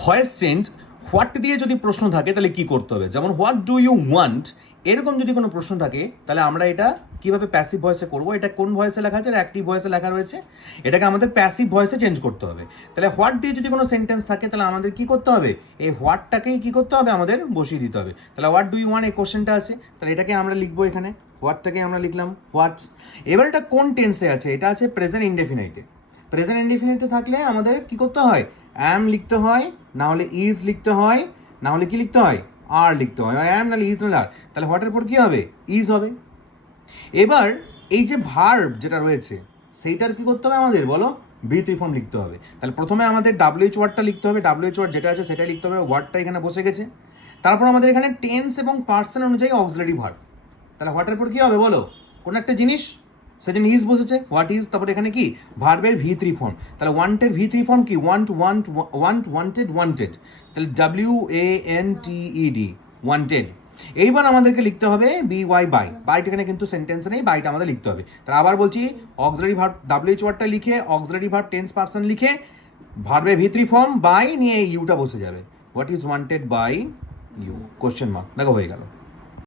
Voice change what দিয়ে যদি প্রশ্ন থাকে তাহলে কি করতে হবে, যেমন হোয়াট ডু ইউ ওয়ান্ট, এরকম যদি কোনো প্রশ্ন থাকে তাহলে আমরা এটা কিভাবে প্যাসিভ ভয়েসে করবো, এটা কোন ভয়েসে লেখা আছে, অ্যাক্টিভ ভয়েসে লেখা রয়েছে, এটাকে আমাদের প্যাসিভ ভয়েসে চেঞ্জ করতে হবে। তাহলে হোয়াট দিয়ে যদি কোনো সেন্টেন্স থাকে তাহলে আমাদের কি করতে হবে, এই হোয়াটটাকেই কি করতে হবে, আমাদের বসিয়ে দিতে হবে। তাহলে হোয়াট ডু ইউ ওয়ান্ট এই কোশ্চেনটা আছে, তাহলে এটাকে আমরা লিখবো এখানে, হোয়াটটাকে আমরা লিখলাম হোয়াট। এবার এটা কোন টেন্সে আছে, এটা আছে প্রেজেন্ট ইনডেফিনাইটে। প্রেজেন্ট ইনডেফিনাইটে থাকলে আমাদের কি করতে হয়, অ্যাম লিখতে হয়, না হলে ইজ লিখতে হয়, না হলে কি লিখতে হয়, আর লিখতে হয়, অ্যাম নাহলে ইজ নাহলে আর। তাহলে হোয়াটের পর কি হবে, ইজ হবে। এবার এই যে ভার্ব যেটা রয়েছে সেইটার কি করতে হবে আমাদের বলো, ভি3 ফর্ম লিখতে হবে। তাহলে প্রথমে আমাদের ডাব্লিউএইচ ওয়ার্ডটা লিখতে হবে, ডাব্লিউএইচ ওয়ার্ড যেটা আছে সেটাই লিখতে হবে, ওয়ার্ডটা এখানে বসে গেছে। তারপর আমাদের এখানে টেন্স এবং পার্সন অনুযায়ী অক্সিলারি ভার্ব। তাহলে হোয়াটের পর কি হবে বলো, কোন একটা জিনিস, সেজন্য ইজ বসেছে, হোয়াট ইজ, তারপর এখানে কি ভার্বের ভি3 ফর্ম। তাহলে ওয়ান্টের ভি3 ফর্ম কি, want want want wanted wanted, তাহলে WANTED ওয়ান্টেড। এইবার আমাদেরকে লিখতে হবে BY বাই, বাইটা এখানে কিন্তু সেন্টেন্স নেই, বাইটা আমাদের লিখতে হবে। তাহলে আবার বলছি, অক্সিলারি ভার্ব ডাব্লিউএইচ ওয়ার্ডটা লিখে, অক্সিলারি ভার্ব টেন্স পার্সন লিখে, ভার্বের ভি3 ফর্ম বাই নিয়ে ইউটা বসে যাবে, what is wanted by you, question mark, দেখো হয়ে গেল।